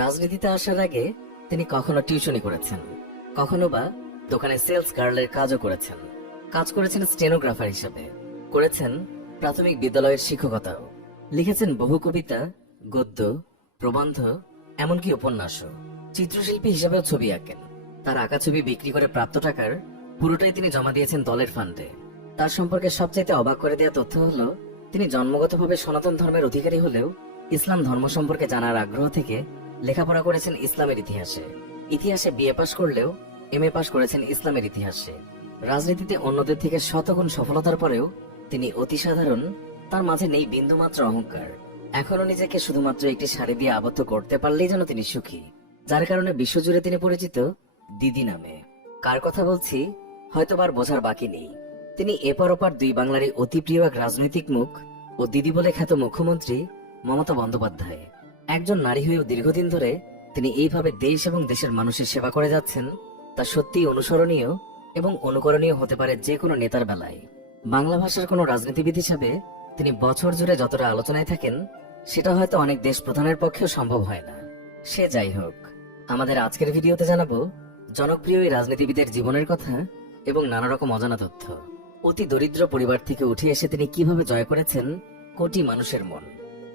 রাজনীতিতে আসার আগে তিনি কখনো টিউশনি করেছেন, কখনো বা দোকানে সেলস গার্লের কাজও করেছেন। কাজ করেছেন স্টেনোগ্রাফার হিসেবে, করেছেন প্রাথমিক বিদ্যালয়ের শিক্ষকতাও। লিখেছেন বহু কবিতা, গদ্য, প্রবন্ধ, এমনকি উপন্যাসও। চিত্রশিল্পী হিসেবেও ছবি আঁকেন। তার আঁকা ছবি বিক্রি করে প্রাপ্ত টাকার পুরোটাই তিনি জমা দিয়েছেন দলের ফান্ডে। তার সম্পর্কে সবচাইতে অবাক করে দেওয়া তথ্য হলো, তিনি জন্মগতভাবে সনাতন ধর্মের অধিকারী হলেও ইসলাম ধর্ম সম্পর্কে জানার আগ্রহ থেকে লেখাপড়া করেছেন ইসলামের ইতিহাসে। ইতিহাসে বিএ পাশ করলেও এমএ পাশ করেছেন ইসলামের ইতিহাসে। রাজনীতিতে অন্যদের থেকে শতগুণ সফলতার পরেও তিনি অতি সাধারণ। তার মাঝে নেই বিন্দুমাত্র অহংকার। এখনো নিজেকে শুধুমাত্র একটি শাড়ি দিয়ে আবদ্ধ করতে পারলেই যেন তিনি সুখী, যার কারণে বিশ্বজুড়ে তিনি পরিচিত দিদি নামে। কার কথা বলছি হয়তোবার বোঝার বাকি নেই। তিনি এপার ওপার দুই বাংলারই অতি প্রিয় এক রাজনৈতিক মুখ ও দিদি বলে খ্যাত মুখ্যমন্ত্রী মমতা বন্দ্যোপাধ্যায়। একজন নারী হয়েও দীর্ঘদিন ধরে তিনি এইভাবে দেশ এবং দেশের মানুষের সেবা করে যাচ্ছেন, তা সত্যিই অনুসরণীয় এবং অনুকরণীয় হতে পারে যে কোনো নেতার বেলায়। বাংলা ভাষার কোনো রাজনীতিবিদ হিসাবে তিনি বছর জুড়ে যতটা আলোচনায় থাকেন, সেটা হয়তো অনেক দেশ প্রধানের পক্ষেও সম্ভব হয় না। সে যাই হোক, আমাদের আজকের ভিডিওতে জানাবো জনপ্রিয় এই রাজনীতিবিদের জীবনের কথা এবং নানা রকম অজানা তথ্য। অতি দরিদ্র পরিবার থেকে উঠে এসে তিনি কিভাবে জয় করেছেন কোটি মানুষের মন,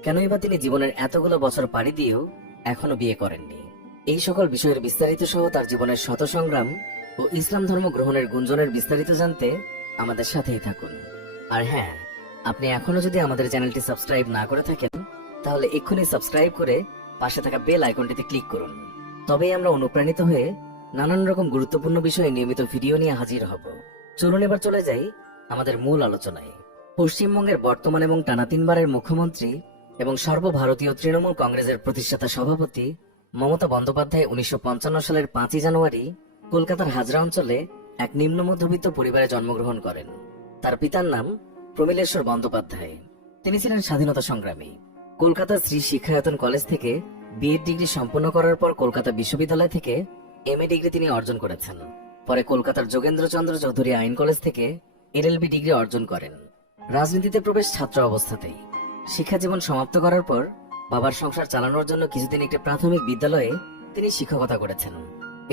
কেনই বা তিনি জীবনের এতগুলো বছর পাড়ি দিয়েও এখনো বিয়ে করেননি। এই সকল বিষয়ের বিস্তারিত সহ তার জীবনের শত সংগ্রাম ও ইসলাম ধর্ম গ্রহণের গুঞ্জনের বিস্তারিত জানতে আমাদের সাথেই থাকুন। আর হ্যাঁ, আপনি এখনো যদি আমাদের চ্যানেলটি সাবস্ক্রাইব না করে থাকেন, তাহলে এক্ষুনি সাবস্ক্রাইব করে পাশে থাকা বেল আইকনটিতে ক্লিক করুন। তবেই আমরা অনুপ্রাণিত হয়ে নানান রকম গুরুত্বপূর্ণ বিষয়ে নিয়মিত ভিডিও নিয়ে হাজির হব। চলুন এবার চলে যাই আমাদের মূল আলোচনায়। পশ্চিমবঙ্গের বর্তমান এবং টানা 3 বারের মুখ্যমন্ত্রী এবং সর্বভারতীয় তৃণমূল কংগ্রেসের প্রতিষ্ঠাতা সভাপতি মমতা বন্দ্যোপাধ্যায় 1955 সালের 5ই জানুয়ারি কলকাতার হাজরা অঞ্চলে এক নিম্ন মধ্যবিত্ত পরিবারে জন্মগ্রহণ করেন। তার পিতার নাম প্রমিলেশ্বর বন্দ্যোপাধ্যায়। তিনি ছিলেন স্বাধীনতা সংগ্রামী। কলকাতার শ্রী শিক্ষায়তন কলেজ থেকে বিএড ডিগ্রি সম্পন্ন করার পর কলকাতা বিশ্ববিদ্যালয় থেকে এমএ ডিগ্রি তিনি অর্জন করেছেন। পরে কলকাতার যোগেন্দ্রচন্দ্র চৌধুরী আইন কলেজ থেকে এলএলবি ডিগ্রি অর্জন করেন। রাজনীতিতে প্রবেশ ছাত্র অবস্থাতেই। শিক্ষা জীবন সমাপ্ত করার পর বাবার সংসার চালানোর জন্য কিছুদিন একটি প্রাথমিক বিদ্যালয়ে তিনি শিক্ষকতা করেছেন।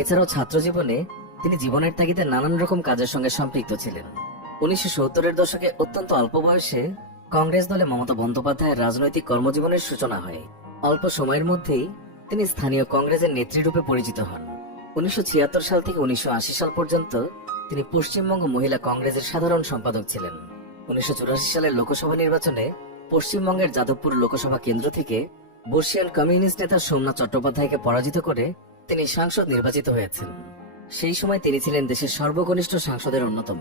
এছাড়াও ছাত্র জীবনে তিনি জীবনের তাগিদে নানান রকম কাজের সঙ্গে সম্পৃক্ত ছিলেন। 1970-এর দশকে অত্যন্ত অল্প বয়সে কংগ্রেস দলে মমতা বন্দ্যোপাধ্যায়ের রাজনৈতিক কর্মজীবনের সূচনা হয়। অল্প সময়ের মধ্যেই তিনি স্থানীয় কংগ্রেসের নেত্রীরূপে পরিচিত হন। 1976 সাল থেকে 1980 সাল পর্যন্ত তিনি পশ্চিমবঙ্গ মহিলা কংগ্রেসের সাধারণ সম্পাদক ছিলেন। 1984 সালের লোকসভা নির্বাচনে পশ্চিমবঙ্গের যাদবপুর লোকসভা কেন্দ্র থেকে বর্ষিয়ান কমিউনিস্ট নেতা সোমনাথ চট্টোপাধ্যায়কে পরাজিত করে তিনি সাংসদ নির্বাচিত হয়েছেন। সেই সময় তিনি ছিলেন দেশের সর্বকনিষ্ঠ সাংসদের অন্যতম।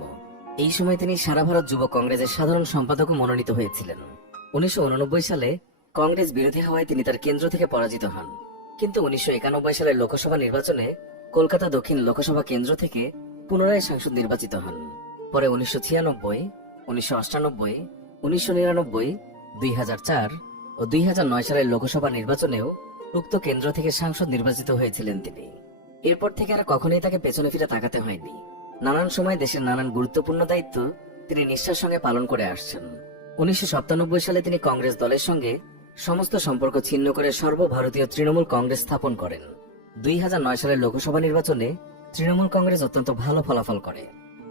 এই সময় তিনি সারা ভারত যুব কংগ্রেসের সাধারণ সম্পাদকও মনোনীত হয়েছিলেন। 1989 সালে কংগ্রেস বিরোধী হওয়ায় তিনি তার কেন্দ্র থেকে পরাজিত হন। কিন্তু 1991 সালের লোকসভা নির্বাচনে কলকাতা দক্ষিণ লোকসভা কেন্দ্র থেকে পুনরায় সাংসদ নির্বাচিত হন। পরে 1996, 1998, 1999, 2004 ও 2009 সালের লোকসভা নির্বাচনেও উক্ত কেন্দ্র থেকে সাংসদ নির্বাচিত হয়েছিলেন তিনি। এরপর থেকে আর কখনোই তাকে পেছনে ফিরে তাকাতে হয়নি। নানান সময় দেশের নানান গুরুত্বপূর্ণ দায়িত্ব তিনি নিষ্ঠার সঙ্গে পালন করে আসছেন। 1997 সালে তিনি কংগ্রেস দলের সঙ্গে সমস্ত সম্পর্ক ছিন্ন করে সর্বভারতীয় তৃণমূল কংগ্রেস স্থাপন করেন। 2009 সালের লোকসভা নির্বাচনে তৃণমূল কংগ্রেস অত্যন্ত ভালো ফলাফল করে।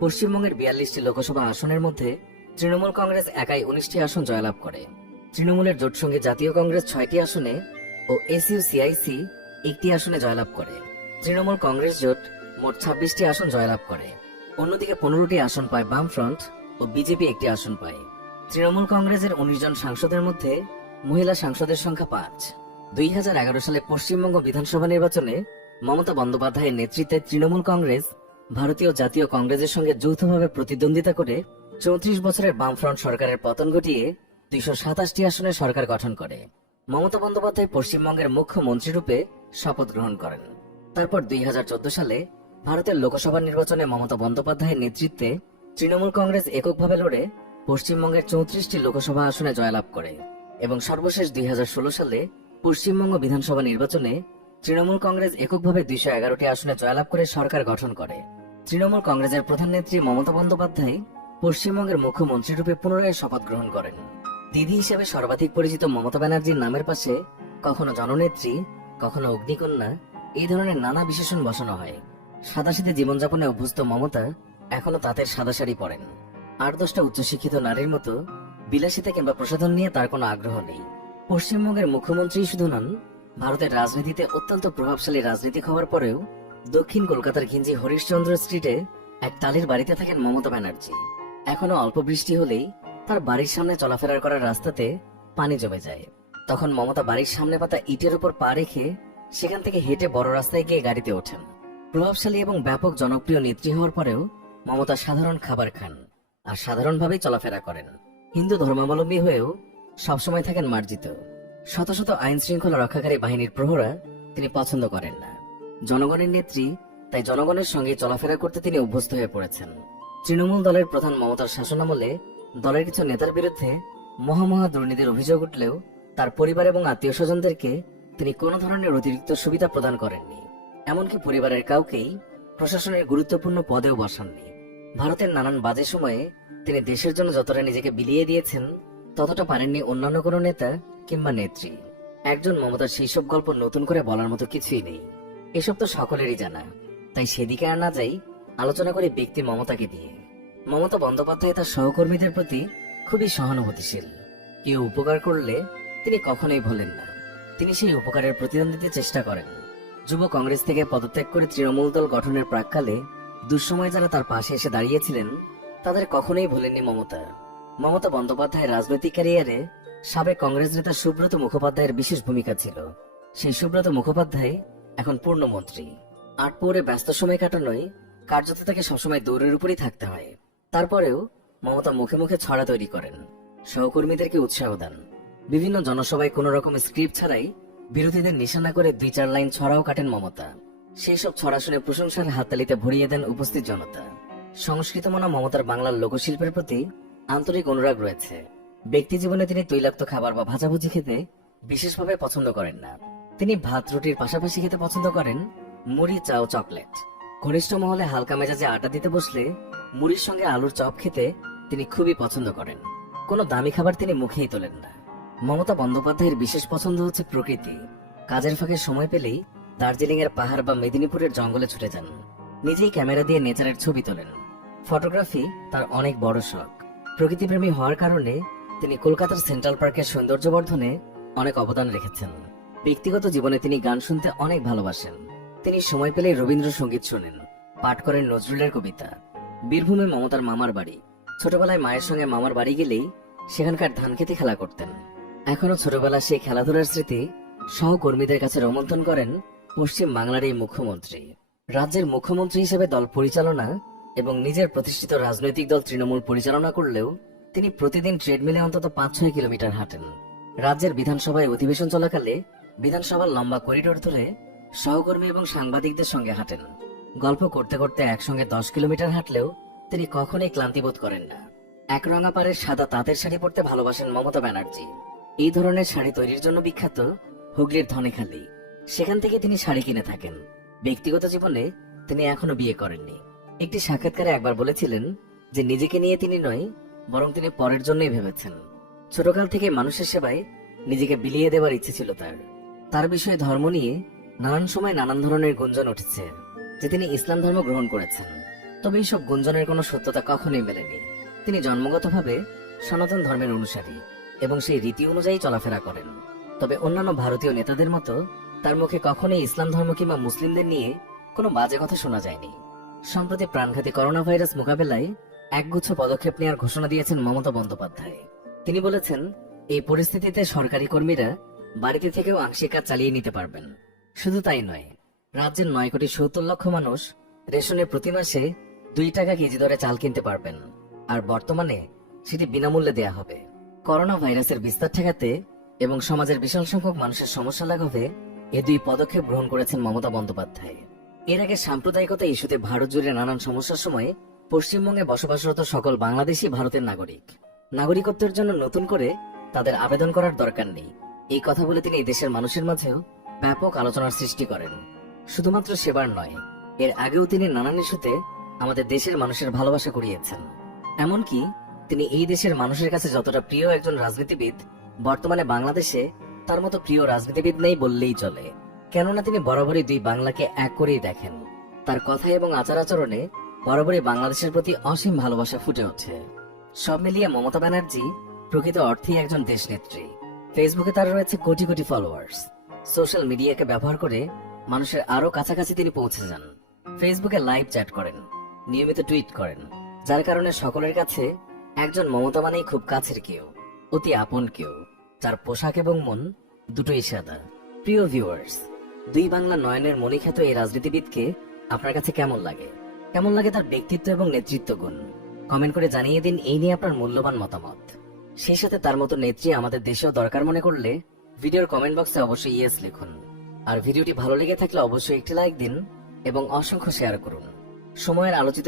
পশ্চিমবঙ্গের 42টি লোকসভা আসনের মধ্যে তৃণমূল কংগ্রেস একাই 19টি আসন জয়লাভ করে। তৃণমূলের জোটসঙ্গী জাতীয় কংগ্রেস 6টি আসনে ও এসইউসিআইসি 1টি আসনে জয়লাভ করে। তৃণমূল কংগ্রেস জোট মোট 26টি আসন জয়লাভ করে। অন্যদিকে 15টি আসন পায় বামফ্রন্ট ও বিজেপি 1টি আসন পায়। তৃণমূল কংগ্রেসের 19 জন সাংসদের মধ্যে মহিলা সাংসদের সংখ্যা 5। 2011 সালে পশ্চিমবঙ্গ বিধানসভা নির্বাচনে মমতা বন্দ্যোপাধ্যায়ের নেতৃত্বে তৃণমূল কংগ্রেস ভারতীয় জাতীয় কংগ্রেসের সঙ্গে যৌথভাবে প্রতিদ্বন্দ্বিতা করে 34 বছরের বামফ্রন্ট সরকারের পতন ঘটিয়ে 227টি আসনে সরকার গঠন করে। মমতা বন্দ্যোপাধ্যায় পশ্চিমবঙ্গের মুখ্যমন্ত্রী রূপে শপথ গ্রহণ করেন। তারপর 2014 সালে ভারতের লোকসভা নির্বাচনে মমতা বন্দ্যোপাধ্যায়ের নেতৃত্বে তৃণমূল কংগ্রেস এককভাবে লড়ে পশ্চিমবঙ্গের 34টি লোকসভা আসনে জয়লাভ করে এবং সর্বশেষ 2016 সালে পশ্চিমবঙ্গ বিধানসভা নির্বাচনে তৃণমূল কংগ্রেস এককভাবে 211টি আসনে জয়লাভ করে সরকার গঠন করে। তৃণমূল কংগ্রেসের প্রধান নেত্রী মমতা বন্দ্যোপাধ্যায় পশ্চিমবঙ্গের মুখ্যমন্ত্রী রূপে পুনরায় শপথ গ্রহণ করেন। দিদি হিসেবে সর্বাধিক পরিচিত মমতা ব্যানার্জির নামের পাশে কখনো জননেত্রী, কখনো অগ্নিকন্যা, এই ধরনের নানা বিশেষণ বসানো হয়। সাদাসিধে জীবনযাপনে অভ্যস্ত মমতা এখনো তাঁতের সাদা শাড়ি পরেন। 8-10টা উচ্চশিক্ষিত নারীর মতো বিলাসিতা কিংবা প্রসাধন নিয়ে তার কোনো আগ্রহ নেই। পশ্চিমবঙ্গের মুখ্যমন্ত্রী শুধু নন, ভারতের রাজনীতিতে অত্যন্ত প্রভাবশালী রাজনীতিক হওয়ার পরেও দক্ষিণ কলকাতার ঘিঞ্জি হরিশচন্দ্র স্ট্রিটে এক টালির বাড়িতে থাকেন মমতা ব্যানার্জি। এখনো অল্প বৃষ্টি হলেই তার বাড়ির সামনে চলাফেরা করার রাস্তাতে পানি জমে যায়। তখন মমতা বাড়ির সামনে পাতা ইটের উপর পা রেখে সেখান থেকে হেঁটে বড় রাস্তায় গিয়ে গাড়িতে ওঠেন। প্রভাবশালী এবং ব্যাপক জনপ্রিয় নেত্রী হওয়ার পরেও মমতা সাধারণ খাবার খান আর সাধারণভাবেই চলাফেরা করেন। হিন্দু ধর্মাবলম্বী হয়েও সবসময় থাকেন মার্জিত। শত শত আইন শৃঙ্খলা রক্ষাকারী বাহিনীর প্রহরা তিনি পছন্দ করেন না। জনগণের নেত্রী, তাই জনগণের সঙ্গে চলাফেরা করতে তিনি অভ্যস্ত হয়ে পড়েছেন। তৃণমূল দলের প্রধান মমতার শাসনামলে দলের কিছু নেতার বিরুদ্ধে মহামহা দুর্নীতির অভিযোগ উঠলেও তার পরিবার এবং আত্মীয় স্বজনদেরকে তিনি কোনো ধরনের অতিরিক্ত সুবিধা প্রদান করেননি। এমনকি পরিবারের কাউকেই প্রশাসনের গুরুত্বপূর্ণ পদেও বসাননি। ভারতের নানান বাজে সময়ে তিনি দেশের জন্য যতটা নিজেকে বিলিয়ে দিয়েছেন, ততটা পারেননি অন্যান্য কোনো নেতা কিংবা নেত্রী। একজন মমতার সেই সব গল্প নতুন করে বলার মতো কিছুই নেই। এসব তো সকলেরই জানা, তাই সেদিকে আর না যাই, আলোচনা করে ব্যক্তি মমতাকে দিয়ে। মমতা বন্দ্যোপাধ্যায় তার সহকর্মীদের প্রতি খুবই সহানুভূতিশীল। কেউ উপকার করলে তিনি কখনোই ভোলেন না। তিনি সেই উপকারের প্রতিদান দিতে চেষ্টা করেন। যুব কংগ্রেস থেকে পদত্যাগ করে তৃণমূল দল গঠনের প্রাক্কালে দুঃসময়ে যারা তার পাশে এসে দাঁড়িয়েছিলেন, তাদের কখনোই ভোলেননি মমতা। মমতা বন্দ্যোপাধ্যায়ের রাজনৈতিক ক্যারিয়ারে সাবেক কংগ্রেস নেতা সুব্রত মুখোপাধ্যায়ের বিশেষ ভূমিকা ছিল। সেই সুব্রত মুখোপাধ্যায় এখন পূর্ণমন্ত্রী। আটপৌরে ব্যস্ত সময় কাটানোয় কার্যত তাকে সবসময় দৌড়ের উপরই থাকতে হয়। তারপরেও মমতা মুখে মুখে ছড়া তৈরি করেন, সহকর্মীদেরকে উৎসাহ দেন। বিভিন্ন জনসভায় কোন রকম স্ক্রিপ্ট ছাড়াই বিরোধীদের নিশানা করে 2-4 লাইন ছড়াও কাটেন মমতা। সেই সব ছড়া শুনে প্রশংসার হাততালিতে ভরিয়ে দেন উপস্থিত জনতা। সংস্কৃত মনা মমতার বাংলার লোকশিল্পের প্রতি আন্তরিক অনুরাগ রয়েছে। ব্যক্তি জীবনে তিনি তৈলাক্ত খাবার বা ভাজাভুজি খেতে বিশেষভাবে পছন্দ করেন না। তিনি ভাত রুটির পাশাপাশি খেতে পছন্দ করেন মুড়ি, চা ও চকলেট। ঘনিষ্ঠ মহলে হালকা মেজাজে আটা দিতে বসলে মুড়ির সঙ্গে আলুর চপ খেতে তিনি খুবই পছন্দ করেন। কোনো দামি খাবার তিনি মুখেই তোলেন না। মমতা বন্দ্যোপাধ্যায়ের বিশেষ পছন্দ হচ্ছে প্রকৃতি। কাজের ফাঁকে সময় পেলেই দার্জিলিং এর পাহাড় বা মেদিনীপুরের জঙ্গলে ছুটে যান। নিজেই ক্যামেরা দিয়ে নেচারের ছবি তোলেন। ফটোগ্রাফি তার অনেক বড় শখ। প্রকৃতিপ্রেমী হওয়ার কারণে তিনি কলকাতার সেন্ট্রাল পার্কের সৌন্দর্য বর্ধনে অনেক অবদান রেখেছেন। ব্যক্তিগত জীবনে তিনি গান শুনতে অনেক ভালোবাসেন। তিনি সময় পেলেই রবীন্দ্রসঙ্গীত শোনেন, পাঠ করেন নজরুলের কবিতা। বীরভূমে মমতার মামার বাড়ি। ছোটবেলায় মায়ের সঙ্গে মামার বাড়ি গেলেই সেখানকার ধান খেতে খেলা করতেন। এখনো ছোটবেলার সেই খেলাধুলার স্মৃতি সহকর্মীদের কাছে রোমন্থন করেন পশ্চিম বাংলার এই মুখ্যমন্ত্রী। রাজ্যের মুখ্যমন্ত্রী হিসেবে দল পরিচালনা এবং নিজের প্রতিষ্ঠিত রাজনৈতিক দল তৃণমূল পরিচালনা করলেও তিনি প্রতিদিন ট্রেডমিলে অন্তত 5-6 কিলোমিটার হাঁটেন। রাজ্যের বিধানসভায় অধিবেশন চলাকালে বিধানসভার লম্বা করিডোর ধরে সহকর্মী এবং সাংবাদিকদের সঙ্গে হাঁটেন। গল্প করতে করতে একসঙ্গে 10 কিলোমিটার হাঁটলেও তিনি কখনোই ক্লান্তি বোধ করেন না। একরঙা পাড়ের সাদা তাঁতের শাড়ি পরতে ভালোবাসেন মমতা ব্যানার্জি। এই ধরনের শাড়ি তৈরির জন্য বিখ্যাত হুগলির ধনেখালি। সেখান থেকে তিনি শাড়ি কিনে থাকেন। ব্যক্তিগত জীবনে তিনি এখনো বিয়ে করেননি। একটি সাক্ষাৎকারে একবার বলেছিলেন যে নিজেকে নিয়ে তিনি নয়, বরং তিনি পরের জন্যই ভেবেছেন। ছোটকাল থেকে মানুষের সেবায় নিজেকে বিলিয়ে দেওয়ার ইচ্ছে ছিল তার। তার বিষয়ে ধর্ম নিয়ে নানান সময় নানান ধরনের গুঞ্জন উঠেছে যে তিনি ইসলাম ধর্ম গ্রহণ করেছেন। তবে এইসব গুঞ্জনের কোনো সত্যতা কখনোই মেলেনি। তিনি জন্মগতভাবে সনাতন ধর্মের অনুসারী এবং সেই রীতি অনুযায়ী চলাফেরা করেন। তবে অন্যান্য ভারতীয় নেতাদের মতো তার মুখে কখনোই ইসলাম ধর্ম কিংবা মুসলিমদের নিয়ে কোনো বাজে কথা শোনা যায়নি। সম্প্রতি প্রাণঘাতী করোনা ভাইরাস মোকাবেলায় একগুচ্ছ পদক্ষেপ নেওয়ার ঘোষণা দিয়েছেন মমতা বন্দ্যোপাধ্যায়। তিনি বলেছেন, এই পরিস্থিতিতে সরকারি কর্মীরা বাড়িতে থেকেও আংশিক কাজ চালিয়ে নিতে পারবেন। শুধু তাই নয়, রাজ্যের 9,70,00,000 মানুষ রেশনে প্রতি মাসে 2 টাকা কেজি দরে চাল কিনতে পারবেন। আর বর্তমানে সেটি বিনামূল্যে দেয়া হবে। করোনা ভাইরাসের বিস্তার ঠেকাতে এবং সমাজের বিশাল সংখ্যক মানুষের সমস্যা লাঘবে এই 2 পদক্ষেপ গ্রহণ করেছেন মমতা বন্দ্যোপাধ্যায়। এর আগে সাম্প্রদায়িকতা ইস্যুতে ভারত জুড়ে নানান সমস্যার সময় পশ্চিমবঙ্গে বসবাসরত সকল বাংলাদেশী ভারতের নাগরিক। নাগরিকত্বের জন্য নতুন করে তাদের আবেদন করার দরকার নেই, এই কথা বলে তিনি দেশের মানুষের মাঝেও ব্যাপক আলোচনার সৃষ্টি করেন। শুধুমাত্র সেবার নয়, এর আগেও তিনি নানান ইস্যুতে আমাদের দেশের মানুষের ভালোবাসা কুড়িয়েছেন। এমনকি তিনি এই দেশের মানুষের কাছে যতটা প্রিয় একজন রাজনীতিবিদ, বর্তমানে বাংলাদেশে তার মতো প্রিয় রাজনীতিবিদ নেই বললেই চলে। কেননা তিনি বরাবরই দুই বাংলাকে এক করেই দেখেন। তার কথা এবং আচার আচরণে বরাবরই বাংলাদেশের প্রতি অসীম ভালোবাসা ফুটে ওঠে। সব মিলিয়ে মমতা ব্যানার্জি প্রকৃত অর্থেই একজন দেশনেত্রী। ফেসবুকে তার রয়েছে কোটি কোটি ফলোয়ার্স। সোশ্যাল মিডিয়াকে ব্যবহার করে মানুষের আরো কাছাকাছি তিনি পৌঁছে যান। ফেসবুকে লাইভ চ্যাট করেন, নিয়মিত টুইট করেন, যার কারণে সকলের কাছে একজন মমতা মানেই খুব কাছের কেউ, অতি আপন কেউ, যার পোশাক এবং মন দুটোই সাদা। প্রিয় ভিউয়ার্স, দুই বাংলা নয়নের মণিখ্যাত এই রাজনীতিবিদকে আপনার কাছে কেমন লাগে? কেমন লাগে তার ব্যক্তিত্ব এবং নেতৃত্ব গুণ? কমেন্ট করে জানিয়ে দিন এই নিয়ে আপনার মূল্যবান মতামত। সেই সাথে তার মতো নেত্রী আমাদের দেশেও দরকার মনে করলে ভিডিওর কমেন্ট বক্সে অবশ্যই ইয়েস লিখুন। আর ভিডিওটি ভালো লেগে থাকলে অবশ্যই একটি লাইক দিন এবং অসংখ্য শেয়ার করুন। সময়ের আলোচিত